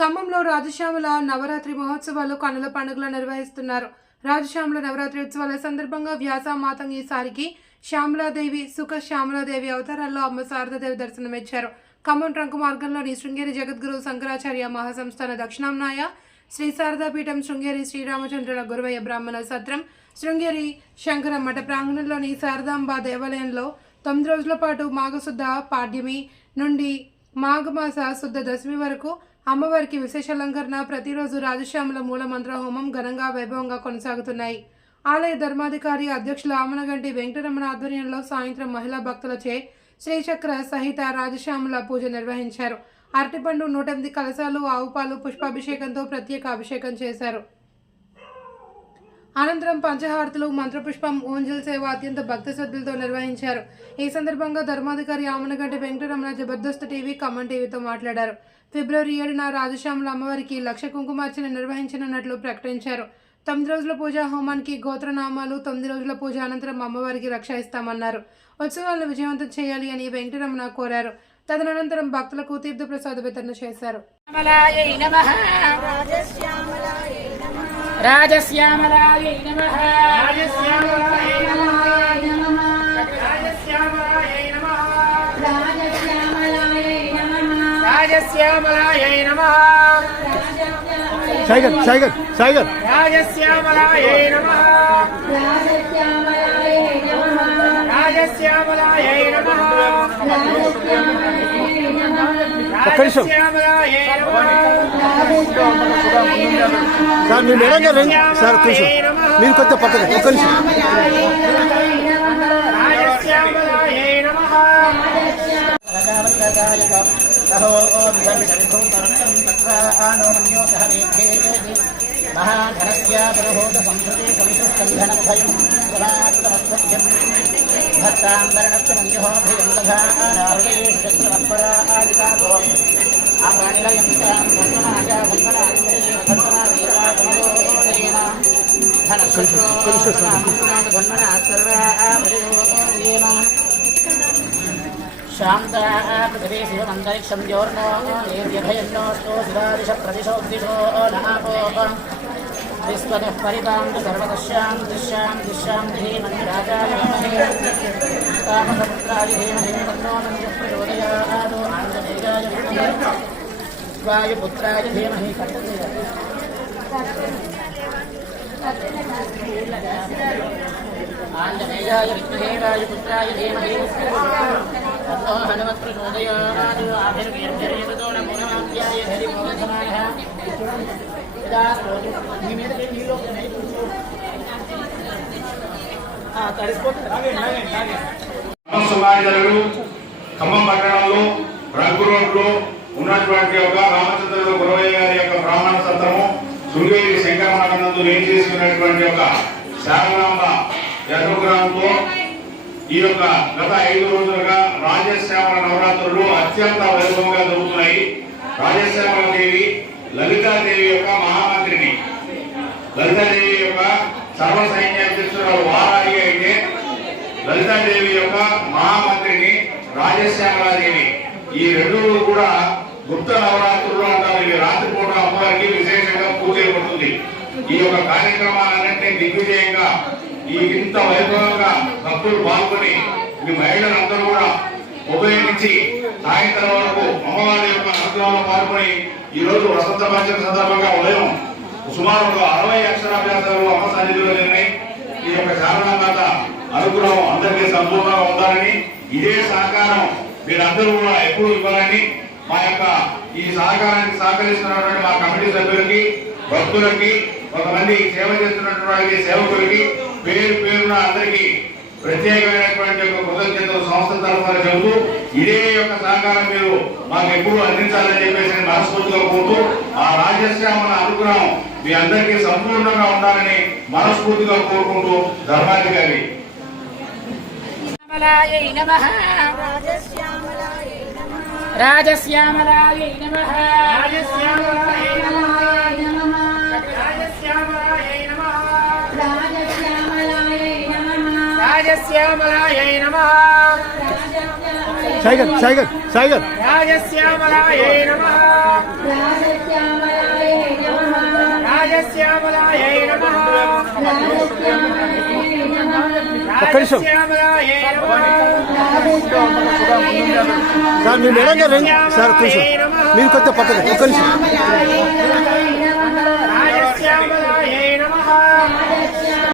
ఖమ్మంలో రాజశ్యాముల నవరాత్రి మహోత్సవాలు కనుల పండుగలు నిర్వహిస్తున్నారు. రాజశ్యాముల నవరాత్రి ఉత్సవాల సందర్భంగా వ్యాస మాతంగి సారికి శ్యామలాదేవి సుఖ శ్యామలాదేవి అవతారాల్లో అమ్మ శారదాదేవి దర్శనమిచ్చారు. ఖమ్మం ట్రంక్ మార్గంలోని శృంగేరి జగద్గురు శంకరాచార్య మహాసంస్థాన దక్షిణాంనాయ శ్రీ శారదాపీఠం శృంగేరి శ్రీరామచంద్రుల గురువయ్య బ్రాహ్మణ సత్రం శృంగేరి శంకర మఠ ప్రాంగణంలోని శారదాంబ దేవాలయంలో తొమ్మిది రోజుల పాటు మాఘశుద్ధ పాడ్యమి నుండి మాఘమాస శుద్ధ దశమి వరకు అమ్మవారికి విశేష అలంకరణ ప్రతిరోజు రాజశ్యాముల మూల మంత్ర హోమం ఘనంగా వైభవంగా కొనసాగుతున్నాయి. ఆలయ ధర్మాధికారి అధ్యక్షులు ఆమనగంటి వెంకటరమణ ఆధ్వర్యంలో సాయంత్రం మహిళా భక్తులచే శ్రీచక్ర సహిత రాజశ్యాముల పూజ నిర్వహించారు. అరటిపండు నూట ఎనిమిది కలశాలు ఆవుపాలు పుష్పాభిషేకంతో ప్రత్యేక అభిషేకం చేశారు. అనంతరం పంచహారతులు మంత్రపుష్పం ఓంజల్ సేవ అత్యంత భక్తి శ్రద్ధలతో నిర్వహించారు. ఈ సందర్భంగా ధర్మాధికారి ఆమనగంటి వెంకటరమణ జబర్దస్త్ టీవీ ఖమ్మం టీవీతో మాట్లాడారు. ఫిబ్రవరి ఏడున రాజశ్యాముల అమ్మవారికి లక్ష కుంకుమార్చన నిర్వహించనున్నట్లు ప్రకటించారు. తొమ్మిది రోజుల పూజా హోమానికి గోత్రనామాలు తొమ్మిది రోజుల పూజ అనంతరం అమ్మవారికి రక్ష ఇస్తామన్నారు. ఉత్సవాలను విజయవంతం చేయాలి అని వెంకటరమణ కోరారు. తదనంతరం భక్తులకు తీర్థప్రసాద వితరణ చేశారు. రాజశ్యామలాయై నమః రాజశ్యామలాయై నమః రాజశ్యామలాయై రాజశ్యామలాయై నమః సాయిగర్ సాయిగర్ సాయిగర్ రాజశ్యామలాయై నమః రాజశ్యామలాయై నమః ఒక్క నిమిషం. సార్ మీరు మేడం గారు రండి. సార్ ఒక్క నిమిషం. మీరు కొత్త పక్కన ఒక్క నిమిషం. రాజశ్యామలాయై నమః శాంతా పృథివీ శివమంతరిక్షం యోర్నో నేర్యభయన్నోస్తు శివాదిశ ప్రదిశో నాపో विस्पदः परितां तु सर्वदश्यां दिश्यां धीमहि राजाय कामसत्राय धीमहि तन्नो मन्त्रप्रचोदयात् आञ्जनेयाय वायुपुत्राय धीमहि आञ्जनेयाय विद्महे वायुपुत्राय धीमहि तन्नो हनुमत्प्रचोदयात् नमो नमः। సమాజాలు ఖమ్మం పట్టణంలో రంగు రోడ్లో ఉన్నటువంటి ఒక రామచంద్ర గురవయ్య గారి యొక్క బ్రాహ్మణ సత్రము శృంగేరి శంకరమానందు నేను చేసుకున్నటువంటి ఒక శారదాంబ అనుగ్రహంతో ఈ యొక్క గత ఐదు రోజులుగా రాజశ్యామల నవరాత్రులు అత్యంత వైభవంగా జరుగుతున్నాయి. రాజేశ్వరదేవి లలితాదేవి యొక్క మహామంత్రిని. లలితాదేవి యొక్క సర్వ సైన్యాధ్యక్షురాలు వారాయి అయితే లలితాదేవి యొక్క మహామంత్రిని రాజశ్యామలాదేవి. ఈ రెండు కూడా గుప్త నవరాత్రుల్లో ఉంటారు ఇవి రాత్రిపూట అమ్మవారికి విశేషంగా పూజ పడుతుంది. ఈ యొక్క కార్యక్రమాలన్నింటినీ దిగ్విజయంగా ఈ ఇంత వైభవంగా భక్తులు పాల్గొని మీ మహిళలందరూ కూడా ఉపయోగించి సాయంత్రం వరకు అమ్మవారి యొక్క అనుగ్రహంలో పాల్గొని ఈ రోజు వసంత పంచమి సందర్భంగా ఉదయం సుమారు ఒక అరవై అక్షరాభ్యాసాలలో అమ్మ సన్నిధిలో ఈ యొక్క శారదామాత అనుగ్రహం అందరికీ సంపూర్ణంగా ఉండాలని ఇదే సహకారం మీరందరూ కూడా ఎప్పుడు ఇవ్వాలని మా యొక్క ఈ సహకారానికి సహకరిస్తున్నటువంటి మా కమిటీ సభ్యులకి భక్తులకి కొంతమంది సేవ చేస్తున్నటువంటి సేవకులకి పేరు పేరున అందరికీ ప్రత్యేకమైనటువంటి యొక్క కృతజ్ఞతలు సంస్థ తరఫున చెబుతూ ఇదే యొక్క సహకారం మీరు మాకు ఎప్పుడు అందించాలని చెప్పేసి నేను మనస్ఫూర్తిగా కోరుతూ ఆ రాజశ్యామల అనుగ్రహం మీ అందరికీ సంపూర్ణంగా ఉండాలని మనస్ఫూర్తిగా కోరుకుంటూ ధర్మాధికారి రాజశ్యామలాయై నమః. రాజశ్యామలాయై నమః. రాజశ్యామలాయై నమః. సార్ మీరు ఎలాగే రండి. సార్ కొంచెం మీరు కొంచెం పక్కన ఒక్క నిమిషం.